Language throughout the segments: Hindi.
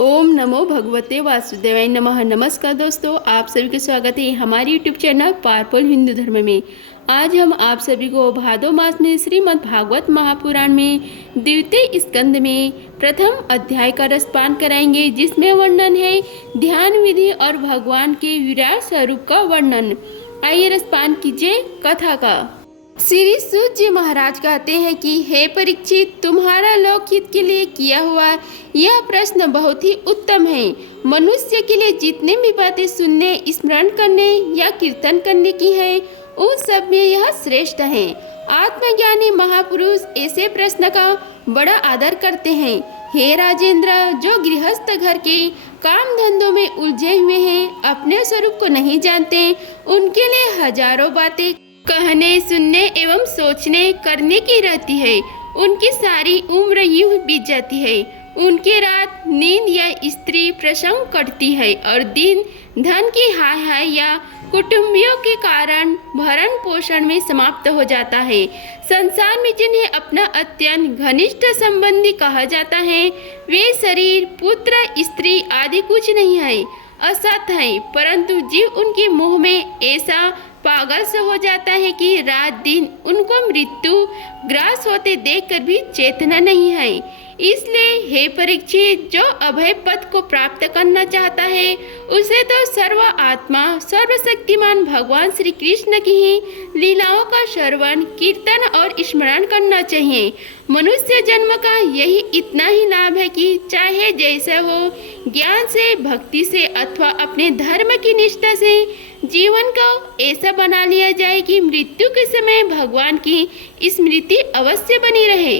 ओम नमो भगवते वासुदेवाय नमः। नमस्कार दोस्तों, आप सभी का स्वागत है हमारे यूट्यूब चैनल पावरफुल हिंदू धर्म में। आज हम आप सभी को भादो मास में श्रीमद् भागवत महापुराण में द्वितीय स्कंद में प्रथम अध्याय का रसपान कराएंगे, जिसमें वर्णन है ध्यान विधि और भगवान के विराट स्वरूप का वर्णन। आइए रसपान कीजिए कथा का। श्री सूत जी महाराज कहते हैं कि हे परीक्षित, तुम्हारा लोकहित के लिए किया हुआ यह प्रश्न बहुत ही उत्तम है। मनुष्य के लिए जितने भी बातें सुनने, स्मरण करने या कीर्तन करने की है, उन सब में यह श्रेष्ठ है। आत्मज्ञानी महापुरुष ऐसे प्रश्न का बड़ा आदर करते हैं। हे राजेंद्र, जो गृहस्थ घर के काम धंधों में उलझे हुए हैं, अपने स्वरूप को नहीं जानते, उनके लिए हजारों बातें कहने, सुनने एवं सोचने करने की रहती है। उनकी सारी उम्र यूं बीत जाती है। उनकी रात नींद या स्त्री प्रसंग कटती है और दिन धन की हाय हाय या कुटुंबियों के कारण भरण पोषण में समाप्त हो जाता है। संसार में जिन्हें अपना अत्यंत घनिष्ठ संबंधी कहा जाता है, वे शरीर, पुत्र, स्त्री आदि कुछ नहीं है, असत है। परंतु जीव उनके मुंह में ऐसा पागल से हो जाता है कि रात दिन उनको मृत्यु ग्रास होते देखकर भी चेतना नहीं है। इसलिए हे परीक्षित, जो अभय पद को प्राप्त करना चाहता है, उसे तो सर्व आत्मा सर्वशक्तिमान भगवान श्री कृष्ण की ही लीलाओं का श्रवण, कीर्तन और स्मरण करना चाहिए। मनुष्य जन्म का यही इतना ही लाभ है कि चाहे जैसे हो, ज्ञान से, भक्ति से अथवा अपने धर्म की निष्ठा से जीवन को ऐसा बना लिया जाए कि मृत्यु के समय भगवान की स्मृति अवश्य बनी रहे।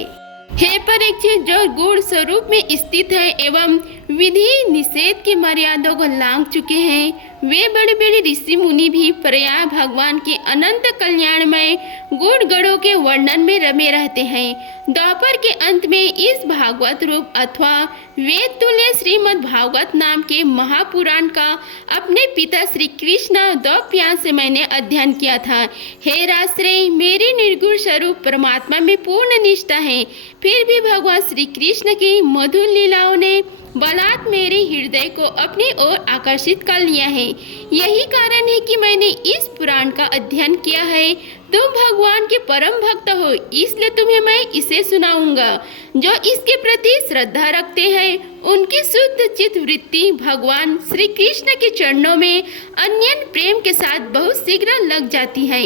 हे परीक्षित, जो गुण स्वरूप में स्थित है एवं विधि निषेध की मर्यादा को लांघ चुके हैं, वे बड़े बड़े ऋषि मुनि भी प्रायः भगवान के अनंत कल्याणमय गुण गणों के वर्णन में रमे रहते हैं। द्वापर के अंत में इस भागवत रूप अथवा वेद तुल्य श्रीमद् भागवत नाम के महापुराण का अपने पिता श्री कृष्ण द्वैपायन से मैंने अध्ययन किया था। हे राश्रे, मेरी निर्गुण स्वरूप परमात्मा में पूर्ण निष्ठा है, फिर भी भगवान श्री कृष्ण की मधुर लीलाओं ने बलात् मेरे हृदय को अपनी ओर आकर्षित कर लिया है। यही कारण है कि मैंने इस पुराण का अध्ययन किया है। तुम भगवान के परम भक्त हो, इसलिए तुम्हें मैं इसे सुनाऊंगा। जो इसके प्रति श्रद्धा रखते हैं, उनकी शुद्ध चित्त वृत्ति भगवान श्री कृष्ण के चरणों में अन्यन प्रेम के साथ बहुत शीघ्र लग जाती है।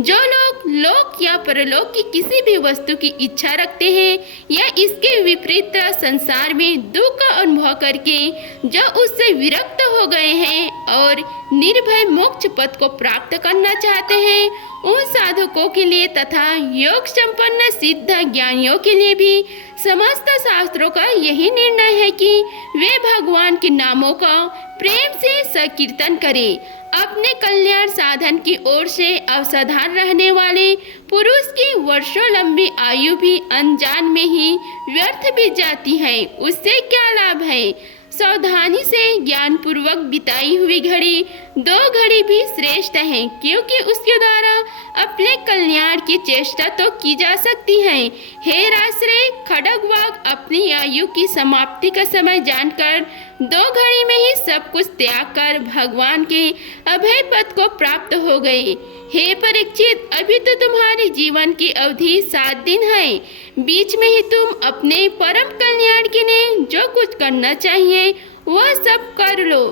जो लोग लोक या परलोक की किसी भी वस्तु की इच्छा रखते हैं या इसके विपरीत संसार में दुख का अनुभव करके जो उससे विरक्त हो गए हैं और निर्भय मोक्ष पद को प्राप्त करना चाहते हैं, उन साधकों के लिए तथा योग संपन्न सिद्ध ज्ञानियों के लिए भी समस्त शास्त्रों का यही निर्णय है कि वे भगवान के नामों का प्रेम से संकीर्तन करें। अपने कल्याण साधन की ओर से अवसावधान रहने वाले पुरुष की वर्षों लंबी आयु भी अनजान में ही व्यर्थ बीत जाती है। उससे क्या लाभ है? सावधानी से ज्ञान पूर्वक बिताई हुई घड़ी दो घड़ी भी श्रेष्ठ है, क्योंकि उसके द्वारा अपने कल्याण की चेष्टा तो की जा सकती है। हे राश्रे, खड्गवाग अपनी आयु की समाप्ति का समय जानकर दो घड़ी में ही सब कुछ त्याग कर भगवान के अभय पद को प्राप्त हो गए। हे परीक्षित, अभी तो तुम्हारे जीवन की अवधि 7 दिन है। बीच में ही तुम अपने परम कल्याण के लिए जो कुछ करना चाहिए वह सब कर लो।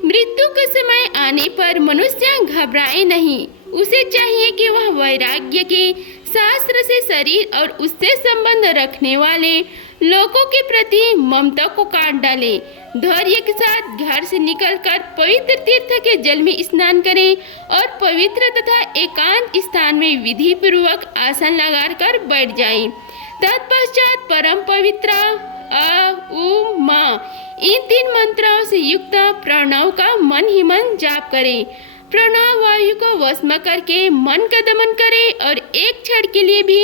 मृत्यु के समय आने पर मनुष्य घबराए नहीं। उसे चाहिए कि वह वैराग्य के शास्त्र से शरीर और उससे संबंध रखने वाले लोगों के प्रति ममता को काट डाले। धैर्य के साथ घर से निकलकर पवित्र तीर्थ के जल में स्नान करें और पवित्र तथा एकांत स्थान में विधि पूर्वक आसन लगाकर बैठ जाएं। तत्पश्चात परम पवित्र अ उ म इन 3 मंत्रों से युक्त प्रणव का मन ही मन जाप करें। प्रणव वायु को वश में करके मन का दमन करें और एक क्षण के लिए भी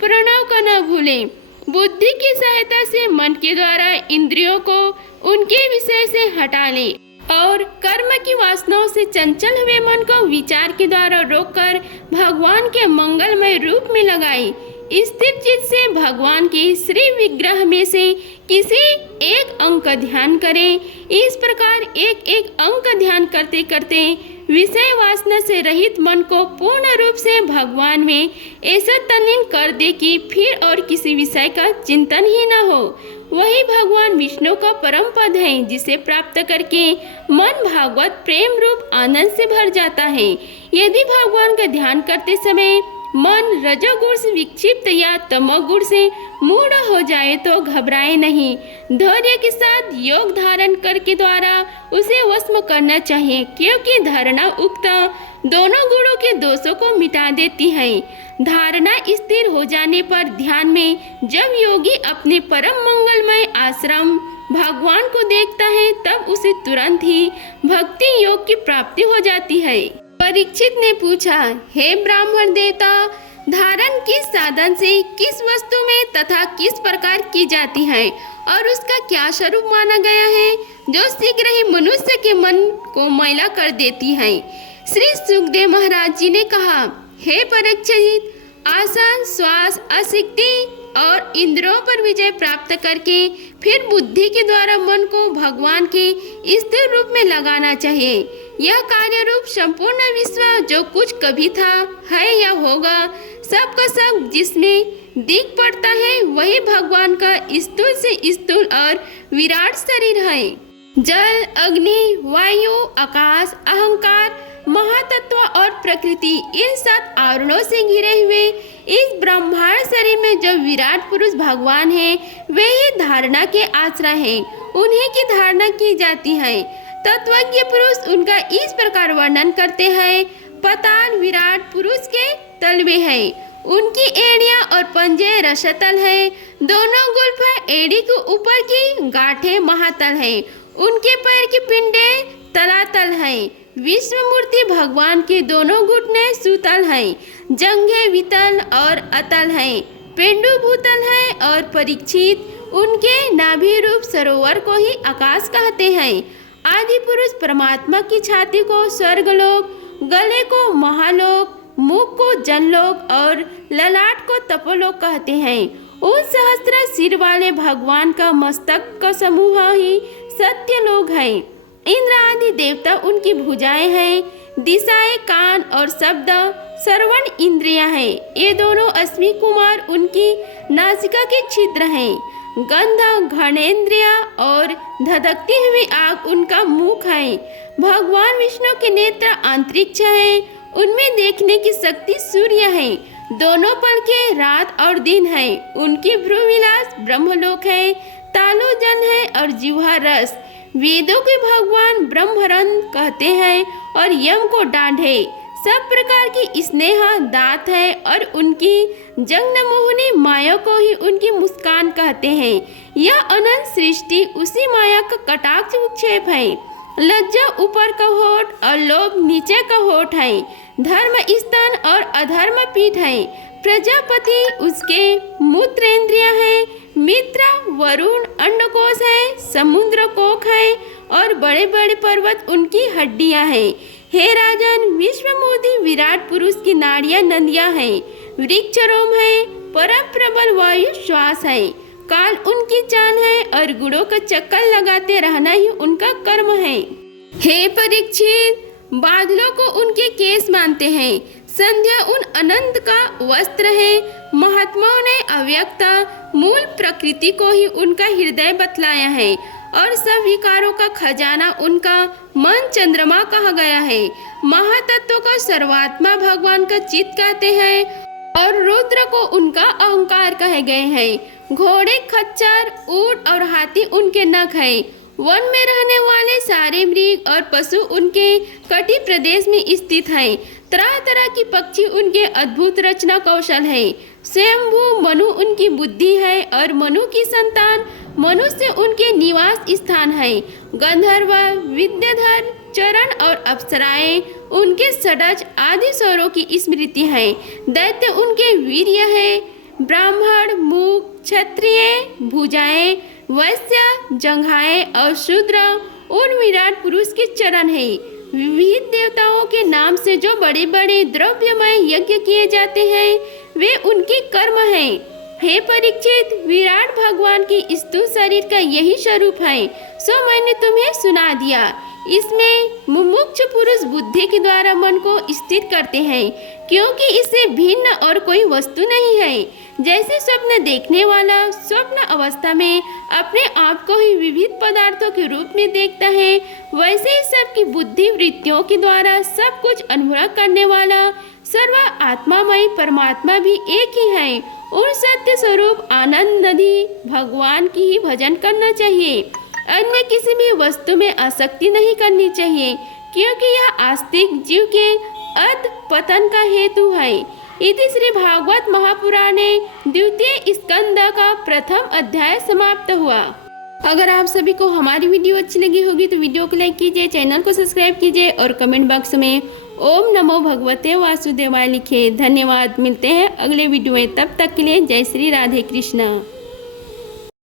प्रणव का न भूलें। बुद्धि की सहायता से मन के द्वारा इंद्रियों को उनके विषय से हटा लें और कर्म की वासनाओं से चंचल हुए मन को विचार के द्वारा रोककर भगवान के मंगलमय रूप में लगाएं। स्थिर चित्त से भगवान के श्री विग्रह में से किसी एक अंक का ध्यान करें। इस प्रकार एक एक अंक का ध्यान करते करते विषय वासना से रहित मन को पूर्ण रूप से भगवान में ऐसा तल्लीन कर दे कि फिर और किसी विषय का चिंतन ही न हो। वही भगवान विष्णु का परम पद है, जिसे प्राप्त करके मन भागवत प्रेम रूप आनंद से भर जाता है। यदि भगवान का ध्यान करते समय मन रजोगुण से विक्षिप्त या तमोगुण से मूढ़ हो जाए तो घबराए नहीं। धैर्य के साथ योग धारण करके द्वारा उसे वश करना चाहिए, क्योंकि धारणा उक्त दोनों गुणों के दोषों को मिटा देती है। धारणा स्थिर हो जाने पर ध्यान में जब योगी अपने परम मंगलमय आश्रम भगवान को देखता है, तब उसे तुरंत ही भक्ति योग की प्राप्ति हो जाती है। परीक्षित ने पूछा, हे ब्राह्मण देवता, धारण किस साधन से किस वस्तु में तथा किस प्रकार की जाती है और उसका क्या स्वरूप माना गया है, जो शीघ्र ही मनुष्य के मन को मैला कर देती है। श्री सुखदेव महाराज जी ने कहा, हे परीक्षित, आसन, श्वास, आसक्ति और इंद्रियों पर विजय प्राप्त करके फिर बुद्धि के द्वारा मन को भगवान के स्थिर रूप में लगाना चाहिए। यह कार्य रूप संपूर्ण विश्व जो कुछ कभी था, है या होगा, सब का सब जिसमें दिख पड़ता है, वही भगवान का स्थूल से स्थूल और विराट शरीर है। जल, अग्नि, वायु, आकाश, अहंकार, महातत्व और प्रकृति, इन 7 आवरणों से घिरे हुए इस ब्रह्मांड शरीर में जो विराट पुरुष भगवान है, वे ही धारणा के आश्रय हैं। उन्हीं की धारणा की जाती है। तत्वज्ञ पुरुष उनका इस प्रकार वर्णन करते हैं, पताल विराट पुरुष के तल में है, उनकी एड़ियां और पंजे रसतल है, दोनों गुल्फ एड़ी के ऊपर की गांठें महातल है, उनके पैर की पिंडे तलातल है। विश्व मूर्ति भगवान के दोनों घुटने सुतल हैं, जंघे वितल और अतल हैं, पेंडु भूतल है और परीक्षित उनके नाभि रूप सरोवर को ही आकाश कहते हैं। आदि पुरुष परमात्मा की छाती को स्वर्गलोक, गले को महालोक, मुख को जनलोक और ललाट को तपोलोक कहते हैं। उन सहस्त्र सिर वाले भगवान का मस्तक का समूह ही सत्यलोक है। इंद्र आदि देवता उनकी भुजाएं हैं, दिशाएं कान और शब्द श्रवण इंद्रियां हैं। ये दोनों अश्वि कुमार उनकी नासिका के छिद्र हैं। गंध घनेन्द्रिया और धधकती हुई आग उनका मुख है। भगवान विष्णु के नेत्र अंतरिक्ष है, उनमें देखने की शक्ति सूर्य है। दोनों पल के रात और दिन है। उनकी भ्रूविलास ब्रह्मलोक है, तालु जल है और जिह्वा रस। वेदों के भगवान ब्रह्मरंध कहते हैं और यम को डांढे। सब प्रकार की स्नेह दात है और उनकी जगन्मोहिनी माया को ही उनकी मुस्कान कहते हैं। यह अनंत सृष्टि उसी माया का कटाक्ष विक्षेप है। लज्जा ऊपर का होठ और लोभ नीचे का होठ है। धर्म स्तन और अधर्म पीठ है। प्रजापति उसके मूत्रेंद्रिय है। मित्र वरुण अंडकोश है। समुद्र कोख है और बड़े बड़े पर्वत उनकी हड्डियां हैं। हे राजन, विश्वमोदी विराट पुरुष की नाड़ियां नदियां हैं। वृक्ष रोम है, परम प्रबल वायु श्वास है। काल उनकी चाल है और गुड़ों का चक्कर लगाते रहना ही उनका कर्म है। हे परीक्षित, बादलों को उनके केस मानते हैं। संध्या उन अनंत का वस्त्र है। महात्माओं ने अव्यक्त मूल प्रकृति को ही उनका हृदय बतलाया है और सब विकारों का खजाना उनका मन चंद्रमा कहा गया है। महातत्व को सर्वात्मा भगवान का चित्त कहते हैं और रुद्र को उनका अहंकार कहे गए हैं। घोड़े, खच्चर, ऊंट और हाथी उनके नख है। वन में रहने वाले सारे मृग और पशु उनके कटी प्रदेश में स्थित हैं। तरह तरह की पक्षी उनके अद्भुत रचना कौशल है। स्वयंभू मनु उनकी बुद्धि है और मनु की संतान मनुष्य उनके निवास स्थान है। गंधर्व, विद्याधर, चरण और अप्सराएं उनके षडज आदि स्वरों की स्मृति है। दैत्य उनके वीर्य है। ब्राह्मण, मूक, क्षत्रिय, भुजाएं, वैश्य, जंघाएं और शूद्र उन विराट पुरुष के चरण है। विविध देवताओं के नाम से जो बड़े बड़े द्रव्यमय यज्ञ किए जाते हैं वे उनके कर्म हैं। हे परीक्षित, विराट भगवान की स्थूल शरीर का यही स्वरूप है, सो मैंने तुम्हें सुना दिया। इसमें मुमुक्षु पुरुष बुद्धि के द्वारा मन को स्थिर करते हैं, क्योंकि इससे भिन्न और कोई वस्तु नहीं है। जैसे स्वप्न देखने वाला स्वप्न अवस्था में अपने आप को ही विविध पदार्थों के रूप में देखता है, वैसे ही सबकी बुद्धि वृत्तियों के द्वारा सब कुछ अनुभव करने वाला सर्व आत्मामय परमात्मा भी एक ही है। और सत्य स्वरूप आनंद नदी भगवान की ही भजन करना चाहिए। अन्य किसी भी वस्तु में आसक्ति नहीं करनी चाहिए, क्योंकि यह आस्तिक जीव के अध पतन का हेतु है। इति श्री भागवत महापुराणे द्वितीय स्कंद का प्रथम अध्याय समाप्त हुआ। अगर आप सभी को हमारी वीडियो अच्छी लगी होगी तो वीडियो को लाइक कीजिए, चैनल को सब्सक्राइब कीजिए और कमेंट बॉक्स में ओम नमो भगवते वासुदेवाय लिखिए। धन्यवाद। मिलते हैं अगले वीडियो में, तब तक के लिए जय श्री राधे कृष्ण।